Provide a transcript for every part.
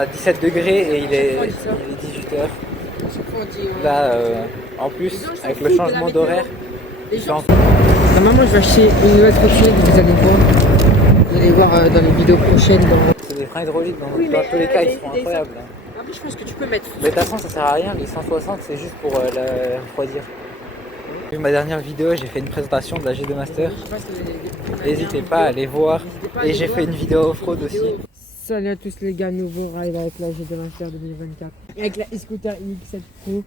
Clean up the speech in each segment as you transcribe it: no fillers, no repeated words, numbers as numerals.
À 17 degrés et il est 18h. Là, en plus, avec le changement d'horaire, il fait encore... Normalement, je vais acheter une nouvelle trottinette, vous allez voir. Vous allez voir dans les vidéos prochaines. C'est des freins hydrauliques, dans tous les cas, ils sont incroyables. Après, je pense que tu peux mettre. Mais de toute façon, ça sert à rien, les 160, c'est juste pour la refroidir. Vu ma dernière vidéo, j'ai fait une présentation de la G2 Master. N'hésitez pas à aller voir. Et j'ai fait une vidéo off-road aussi. Salut à tous les gars, nouveau ride avec la G2 Master 2024. Avec la e-scooter iX7 Pro,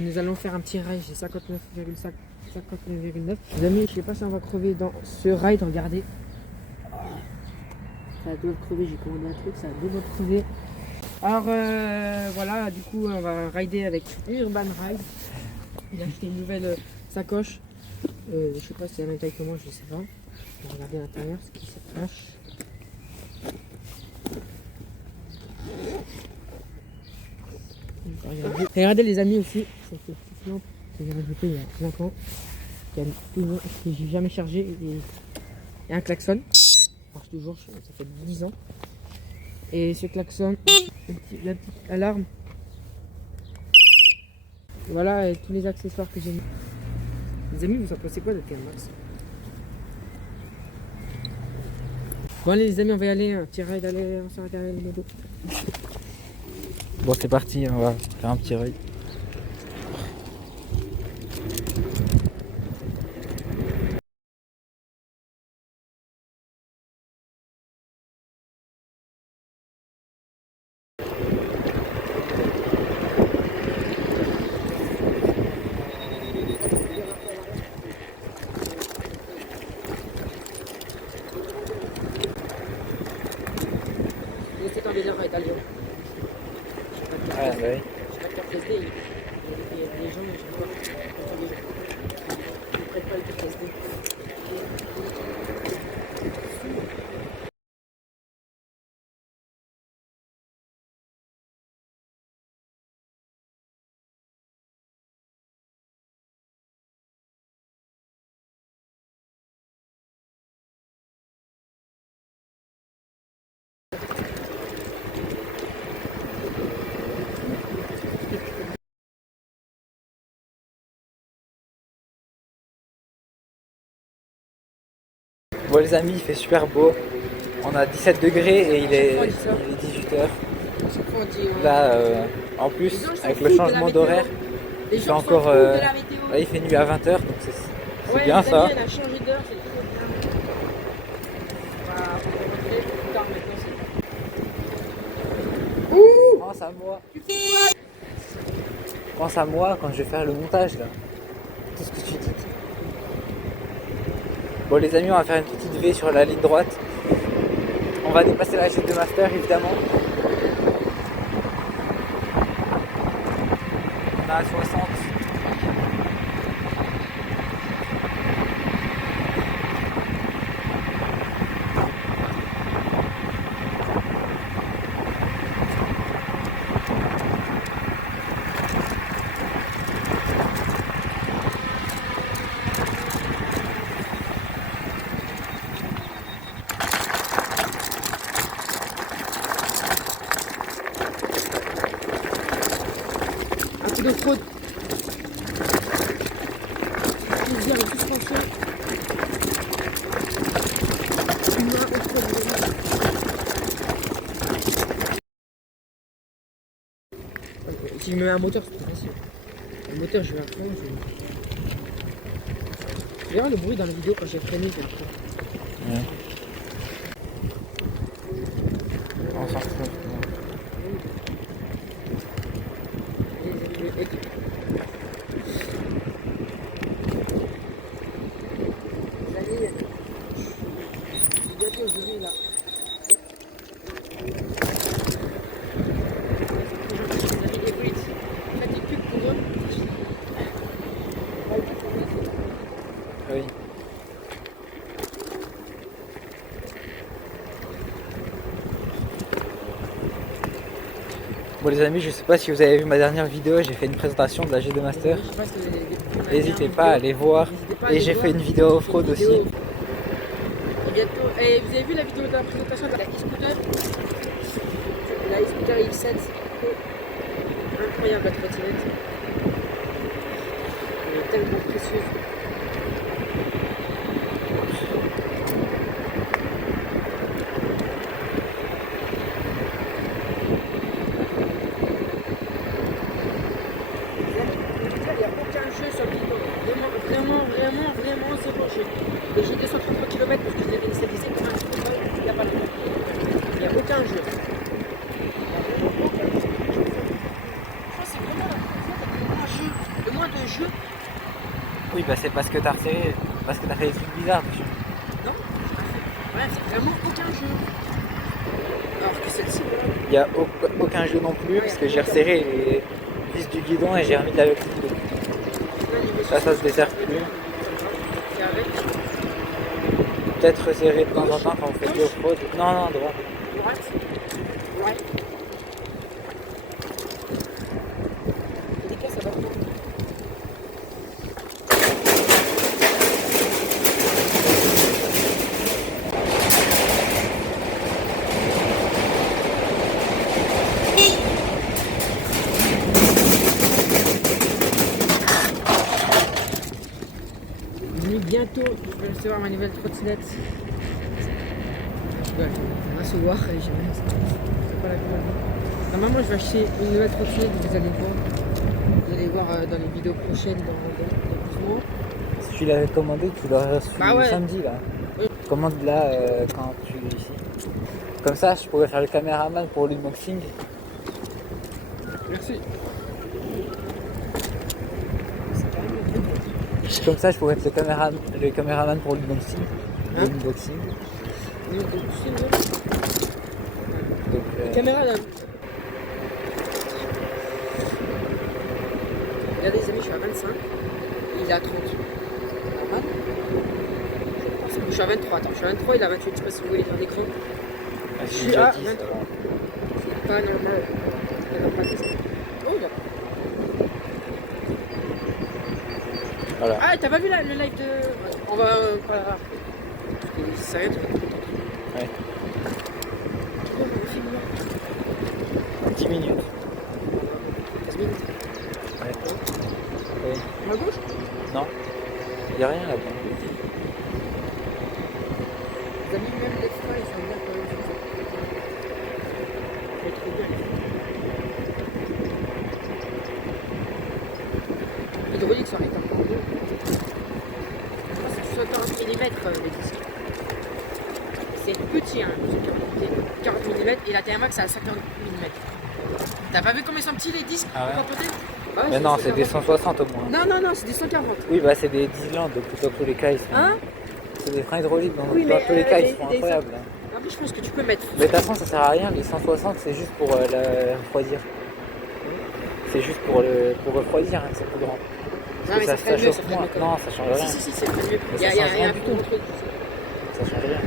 nous allons faire un petit ride, j'ai 59,5. 59,9. Les amis, je sais pas si on va crever dans ce ride, regardez. Ça doit crever, j'ai commandé un truc, ça doit crever. Alors voilà, du coup on va rider avec Urban Ride. Il a acheté une nouvelle sacoche. Je sais pas si c'est la même taille que moi, je sais pas. On va regarder à l'intérieur ce qui s'attache. Regardez les amis aussi, c'est cette petite lampe que j'ai rajoutée il y a 5 ans. Que j'ai jamais chargé et un klaxon. Ça marche toujours, ça fait 10 ans. Et ce klaxon, la petite alarme. Voilà et tous les accessoires que j'ai mis. Les amis, vous en pensez quoi de TMAX? Bon allez les amis, on va y aller, un petit ride, allez, on s'arrête derrière le moto. Bon, c'est parti, on va faire un petit ride. C'est un délire ride à Lyon. Ah, ouais. Je vais faire tester. Les gens, je sais pas. Ils ne prêtent pas le tester. Bon les amis, il fait super beau. On a 17 degrés et il est 18h. Là, en plus, avec le changement d'horaire, il fait encore... là, il fait nuit à 20h, donc c'est bien ça. Il a changé d'heure, c'est trop bien. On va rentrer plus tard maintenant. Pense à moi. Pense à moi quand je vais faire le montage là. Tout ce que tu dis. Bon les amis, on va faire une petite V sur la ligne droite. On va dépasser la G2 Master évidemment. On a 60. Un peu de fraude. Plaisir de suspension. Humain au fraude. Si je mets un moteur, c'est plus facile. Le moteur, je vais à fond. Tu verras le bruit dans la vidéo quand j'ai freiné. Ouais. On s'en fout. Bientôt, je vais là. Oui. Bon les amis, je sais pas si vous avez vu ma dernière vidéo, j'ai fait une présentation de la G2 Master. N'hésitez pas à aller voir. Et j'ai fait une vidéo off-road aussi. Et bientôt, et vous avez vu la vidéo de la présentation de la e-scooter? La e-scooter X7. Incroyable la trottinette. Elle est tellement précieuse. Vraiment zéro jeu. Et j'ai 233 km parce que je l'ai réinitialisé pour un truc il n'y a pas longtemps. Il n'y a aucun jeu. Je pense que c'est vraiment un jeu. Le moins de jeux. Oui, bah c'est parce que t'as resserré, parce que t'as fait des trucs bizarres dessus. Non, j'ai pas fait. Ouais, c'est vraiment aucun jeu. Alors que celle-ci, voilà. Il n'y a aucun jeu non plus, parce que j'ai resserré les vis du guidon et j'ai remis de la loque dessus. Ça se dessert plus. Peut-être resserrer de temps en temps quand vous faites des off-road. Non, non, droit. Droite. Ouais. Et toi, ça va pas. Bientôt, je vais recevoir ma nouvelle trottinette. On va se voir et j'ai rien. C'est pas la commande. Normalement, je vais acheter une nouvelle trottinette, vous allez voir. Vous allez voir dans les vidéos prochaines, dans 12 mois. Si tu l'avais commandé, tu l'aurais reçu ouais. samedi là. Oui. Commande-la quand tu es ici. Comme ça, je pourrais faire le caméraman pour l'unboxing. Merci. Comme ça, je pourrais être le caméraman pour l'unboxing. Hein? L'unboxing. Donc, Caméra là. Regardez les amis, je suis à 25. Il est à 30. Normal. Je suis à 23. Attends, je suis à 23, il est à 28. Je sais pas si vous voyez dans l'écran. Je suis à 23. C'est pas normal. C'est normal. Oh là. Voilà. Ah, t'as pas vu le live de. On va. Voilà. C'est rien, tu vas être content. Ouais. Oh, on filme là. 10 minutes. 15 minutes. Ouais. Oui. À gauche? Non. Il n'y a rien là-dedans. Les amis, même les freins, ils sont bien quand même. C'est trop bien. L'hydraulique, ça arrête un peu en deux. C'est 40 mm les disques. C'est petit, hein, 40 mm et la TMA c'est à 50 mm. T'as pas vu comme ils sont petits les disques? Ah ouais. Ouais, Mais non, c'est des 160 au moins. Non, c'est des 140. Oui, bah c'est des Disneyland, donc dans tous les cas ils sont. Hein? C'est des freins hydrauliques, donc Oui, dans mais, tous les cas ils sont des- incroyables. Ah, mais je pense que tu peux mettre. Mais de toute façon, ça sert à rien, les 160 c'est juste pour la refroidir. C'est juste pour refroidir, hein, c'est plus grand. Non, mais ça ferait mieux, chauffe ça ferait moins. mieux quand même. Non, ça change rien. Si, c'est très mieux. Mais Il y a ça change un rien du peu tout. de truc. Ça change rien.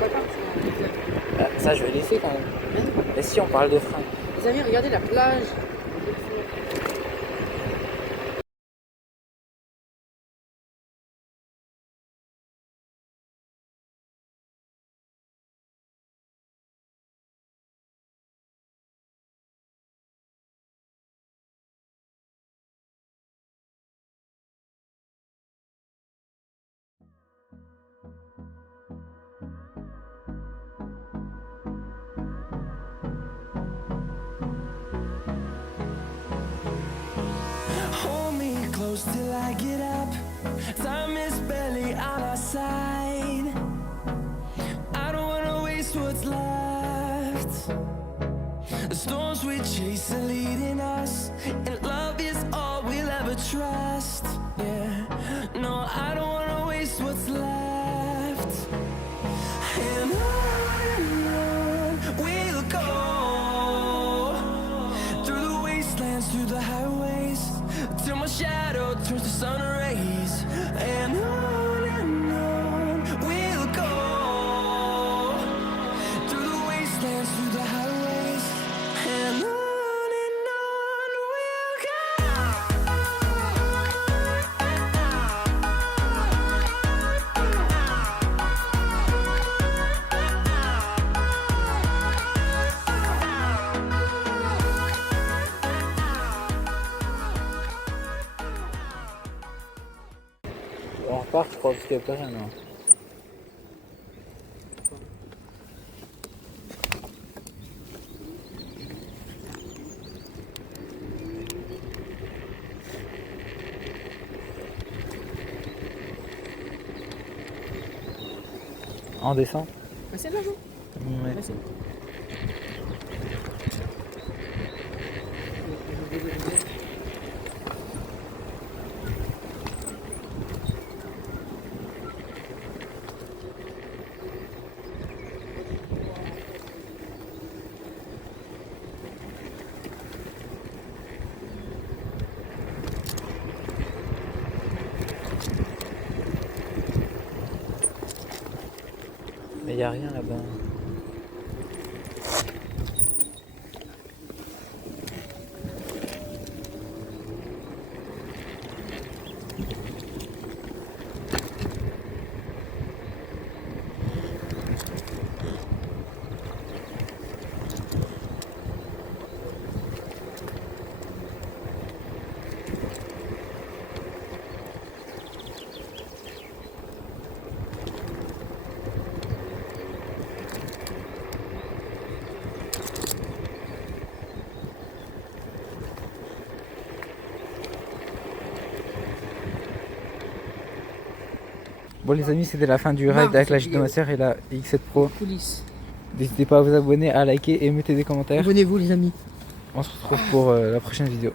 Pas grave, c'est Ah, ça, je vais laisser quand même. Mais si on parle de freins. Les amis, regardez la plage. Hold me close till I get up. Time is barely on our side. I don't wanna waste what's left. The storms we chase are leading us, and love is all we'll ever trust. Yeah, no, I don't wanna waste what's left. And on we'll go, through the wastelands, through the highways, till my shadow turns to sun rays. And on we'll go, through the wastelands, through the highways. And on we'll go. part, je crois, parce qu'il n'y a plus rien. Non. On descend. Bah, c'est là, non? Ouais. Bah, c'est... Mais il n'y a rien là-bas. Bon les amis, c'était la fin du ride avec la Jeep de ma soeur et la X7 Pro. Coulisses. N'hésitez pas à vous abonner, à liker et mettez des commentaires. Abonnez-vous les amis. On se retrouve pour la prochaine vidéo.